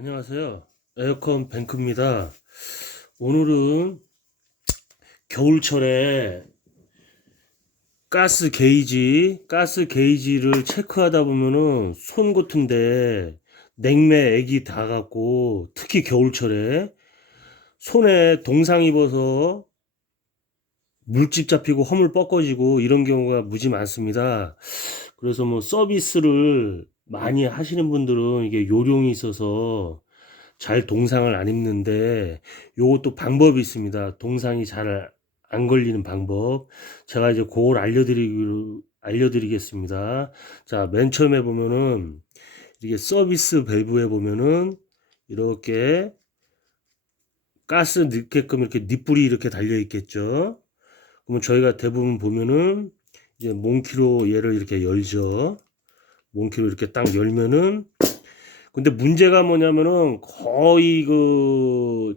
안녕하세요. 에어컨 뱅크입니다. 오늘은 겨울철에 가스 게이지를 체크하다 보면은 손 같은데 냉매 액이 다 갖고 특히 겨울철에 손에 동상 입어서 물집 잡히고 허물 뻗어지고 이런 경우가 무지 많습니다. 그래서 뭐 서비스를 많이 하시는 분들은 이게 요령이 있어서 잘 동상을 안 입는데 요것도 방법이 있습니다. 동상이 잘 안 걸리는 방법. 제가 이제 그걸 알려드리겠습니다. 자, 맨 처음에 보면은 이게 서비스 밸브에 보면은 이렇게 가스 넣게끔 이렇게 닛불이 이렇게 달려 있겠죠. 그러면 저희가 대부분 보면은 이제 몽키로 얘를 이렇게 열죠. 몽키로 이렇게 딱 열면은 근데 문제가 뭐냐면은 거의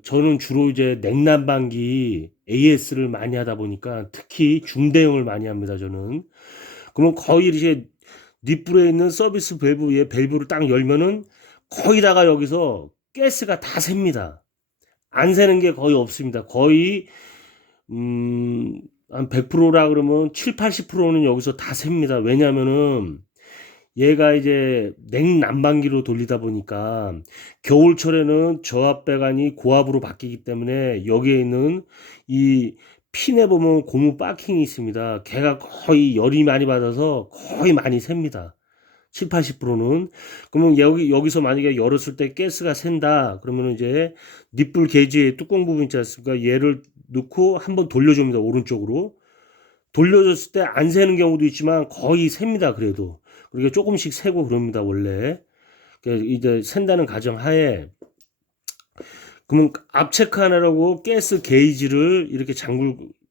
저는 주로 이제 냉난방기 AS를 많이 하다 보니까 특히 중대형을 많이 합니다, 저는. 그러면 거의 이렇게 닛불에 있는 서비스 밸브에 밸브를 딱 열면은 거의 다가 여기서 가스가 다 셉니다. 안 새는 게 거의 없습니다. 거의 한 100%라 그러면 7, 80%는 여기서 다 셉니다. 왜냐면은 얘가 이제 냉난방기로 돌리다 보니까 겨울철에는 저압 배관이 고압으로 바뀌기 때문에 여기에 있는 이 핀에 보면 고무 바킹이 있습니다. 걔가 거의 열이 많이 받아서 거의 많이 셉니다. 7, 80%는. 그러면 여기서 만약에 열었을 때 가스가 샌다. 그러면 이제 닛불 게이지의 뚜껑 부분 있지 않습니까? 얘를 넣고 한번 돌려줍니다. 오른쪽으로. 돌려줬을 때 안 새는 경우도 있지만 거의 셉니다. 그래도. 그리고 조금씩 새고 그럽니다. 원래. 이제 샌다는 가정하에 그러면 앞 체크하느라고 가스 게이지를 이렇게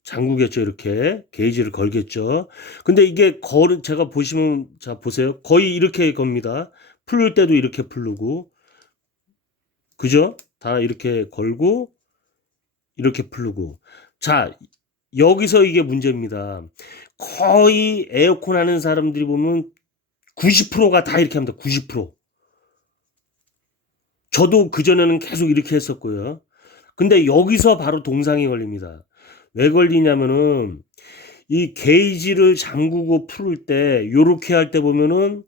잠그겠죠. 이렇게 게이지를 걸겠죠. 근데 이게 제가 보시면 자 보세요. 거의 이렇게 겁니다. 풀릴 때도 이렇게 풀르고 그죠? 다 이렇게 걸고 이렇게 풀르고 자 여기서 이게 문제입니다. 거의 에어컨 하는 사람들이 보면 90%가 다 이렇게 합니다. 90%. 저도 그전에는 계속 이렇게 했었고요. 근데 여기서 바로 동상이 걸립니다. 왜 걸리냐면은 이 게이지를 잠그고 풀을 때 요렇게 할 때 보면은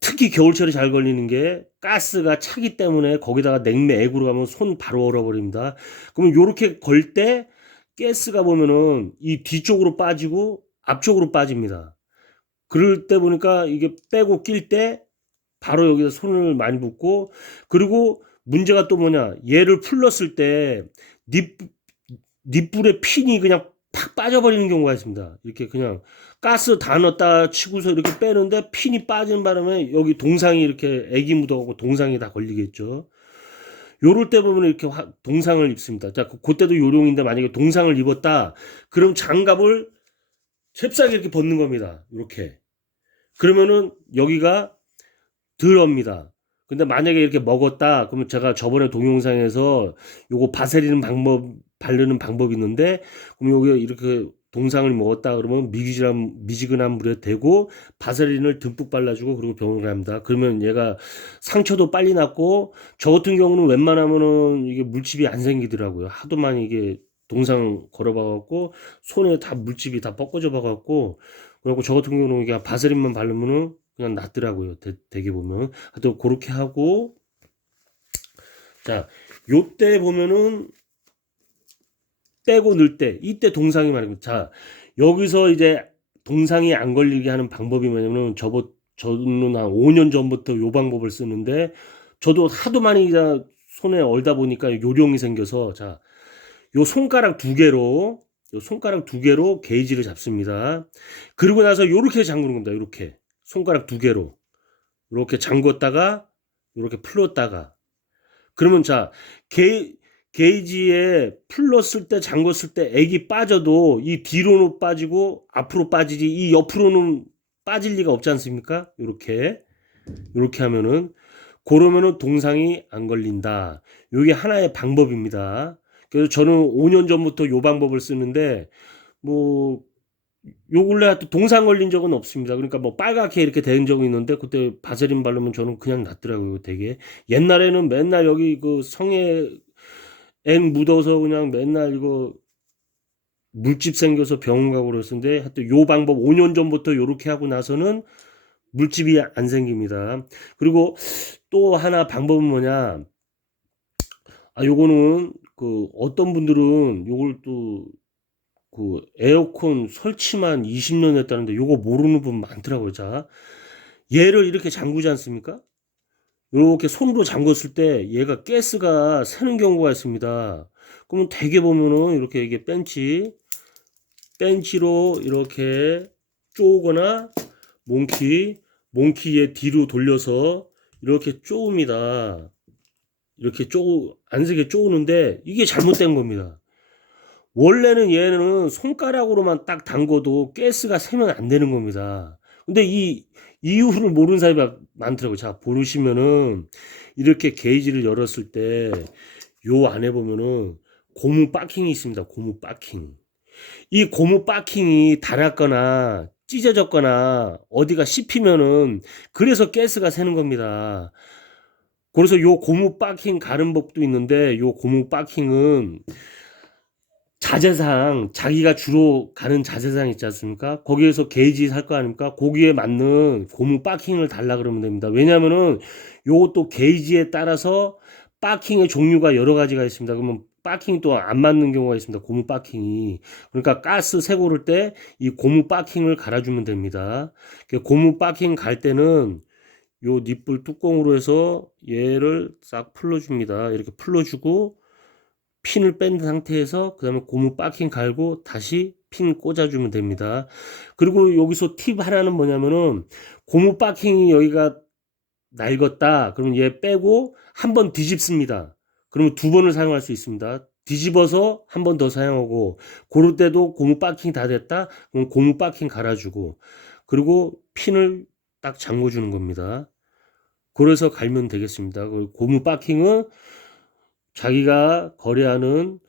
특히 겨울철에 잘 걸리는 게 가스가 차기 때문에 거기다가 냉매 액으로 가면 손 바로 얼어버립니다. 그러면 요렇게 걸 때 가스가 보면은 이 뒤쪽으로 빠지고 앞쪽으로 빠집니다. 그럴 때 보니까 이게 빼고 낄 때 바로 여기서 손을 많이 붓고 그리고 문제가 또 뭐냐 얘를 풀렀을 때 닛, 닛불의 핀이 그냥 팍 빠져버리는 경우가 있습니다. 이렇게 그냥 가스 다 넣었다 치고서 이렇게 빼는데 핀이 빠지는 바람에 여기 동상이 이렇게 애기 묻어가고 동상이 다 걸리겠죠. 요럴 때 보면 이렇게 동상을 입습니다. 자, 그때도 요령인데 만약에 동상을 입었다 그럼 장갑을 잽싸게 이렇게 벗는 겁니다. 이렇게. 그러면은 여기가 덜 옵니다. 근데 만약에 이렇게 먹었다 그러면 제가 저번에 동영상에서 요거 바세리는 방법 바르는 방법이 있는데 그럼 여기 이렇게 동상을 먹었다 그러면 미지근한 물에 대고 바세린을 듬뿍 발라주고 그리고 병원을 갑니다. 그러면 얘가 상처도 빨리 낫고 저 같은 경우는 웬만하면은 이게 물집이 안 생기더라고요. 하도 많이 이게 동상 걸어봐갖고 손에 다 물집이 다 뻗어져 봐갖고 그리고 저 같은 경우는 이게 바세린만 바르면은 그냥 낫더라고요. 대개 보면. 하여튼 그렇게 하고 자, 요때 보면은 빼고 넣을 때 이때 동상이 말입니다. 자, 여기서 이제 동상이 안 걸리게 하는 방법이 뭐냐면 저는 한 5년 전부터 요 방법을 쓰는데 저도 하도 많이 손에 얼다 보니까 요령이 생겨서 자, 요 손가락 두 개로 게이지를 잡습니다. 그리고 나서 요렇게 잠그는 겁니다. 요렇게 손가락 두 개로 이렇게 잠궜다가 이렇게 풀었다가 그러면 자 게이지에 풀렀을 때 잠궜을 때 액이 빠져도 이 뒤로는 빠지고 앞으로 빠지지 이 옆으로는 빠질 리가 없지 않습니까? 이렇게 하면은 그러면은 동상이 안 걸린다. 이게 하나의 방법입니다. 그래서 저는 5년 전부터 요 방법을 쓰는데 뭐 요 근래 하여튼 동상 걸린 적은 없습니다. 그러니까 뭐 빨갛게 이렇게 된 적이 있는데 그때 바세린 바르면 저는 그냥 낫더라고요. 되게 옛날에는 맨날 여기 그 성에 앵 묻어서 그냥 맨날 이거 물집 생겨서 병원 가고 그랬었는데 하여튼 요 방법 5년 전부터 요렇게 하고 나서는 물집이 안 생깁니다. 그리고 또 하나 방법은 뭐냐? 요거는 그 어떤 분들은 요걸 또 그 에어컨 설치만 20년 했다는데 요거 모르는 분 많더라고요. 자, 얘를 이렇게 잠그지 않습니까? 이렇게 손으로 잠궜을 때 얘가 가스가 새는 경우가 있습니다. 그러면 대개 보면은 이렇게 이게 벤치로 이렇게 쪼거나 몽키 얘 뒤로 돌려서 이렇게 쪼읍니다. 이렇게 안색에 쪼우는데 이게 잘못된 겁니다. 원래는 얘는 손가락으로만 딱 담궈도 가스가 새면 안 되는 겁니다. 근데 이 이유를 모르는 사람이 많더라고요. 자, 보시면은 이렇게 게이지를 열었을 때 요 안에 보면은 고무 바킹이 있습니다. 고무 바킹. 이 고무 바킹이 닳았거나 찢어졌거나 어디가 씹히면은 그래서 가스가 새는 겁니다. 그래서 요 고무 바킹 가는 법도 있는데 요 고무 바킹은 자재상 자기가 주로 가는 자재상 있지 않습니까? 거기에서 게이지 살 거 아닙니까? 거기에 맞는 고무 바킹을 달라 그러면 됩니다. 왜냐면은 요것도 게이지에 따라서 바킹의 종류가 여러 가지가 있습니다. 그러면 바킹이 또 안 맞는 경우가 있습니다. 고무 바킹이. 그러니까 가스 새 고를 때 이 고무 바킹을 갈아주면 됩니다. 고무 바킹 갈 때는 요 닛불 뚜껑으로 해서 얘를 싹 풀어줍니다. 이렇게 풀어주고 핀을 뺀 상태에서 그 다음에 고무 바킹 갈고 다시 핀 꽂아주면 됩니다. 그리고 여기서 팁 하나는 뭐냐면은 고무 바킹이 여기가 낡았다. 그러면 얘 빼고 한 번 뒤집습니다. 그러면 두 번을 사용할 수 있습니다. 뒤집어서 한 번 더 사용하고 고를 때도 고무 바킹이 다 됐다. 그럼 고무 바킹 갈아주고 그리고 핀을 딱 잠궈주는 겁니다. 그래서 갈면 되겠습니다. 고무 바킹은 자기가 거래하는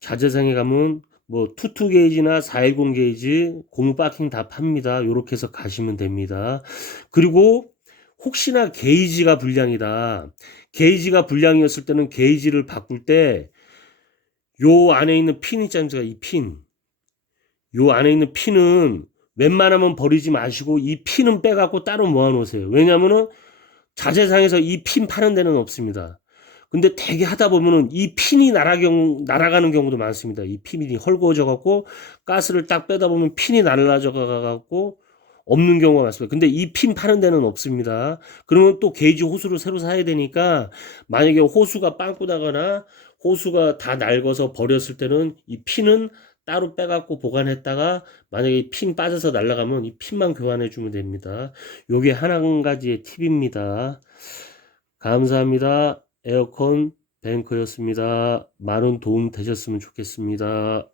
자재상에 가면 뭐 투투 게이지나 410 게이지 고무 바킹 다 팝니다. 요렇게 해서 가시면 됩니다. 그리고 혹시나 게이지가 불량이다. 게이지가 불량이었을 때는 게이지를 바꿀 때 요 안에 있는 핀 있지 않습니까? 이 핀. 요 안에 있는 핀은 웬만하면 버리지 마시고 이 핀은 빼갖고 따로 모아 놓으세요. 왜냐면은 자재상에서 이 핀 파는 데는 없습니다. 근데 되게 하다 보면은 이 핀이 날아가는 경우도 많습니다. 이 핀이 헐거워져 갖고 가스를 딱 빼다 보면 핀이 날아져 갖고 없는 경우가 많습니다. 근데 이 핀 파는 데는 없습니다. 그러면 또 게이지 호수를 새로 사야 되니까 만약에 호수가 빵꾸나거나 호수가 다 낡아서 버렸을 때는 이 핀은 따로 빼갖고 보관했다가 만약에 핀 빠져서 날아가면 이 핀만 교환해 주면 됩니다. 요게 한 가지의 팁입니다. 감사합니다. 에어컨 뱅커였습니다. 많은 도움 되셨으면 좋겠습니다.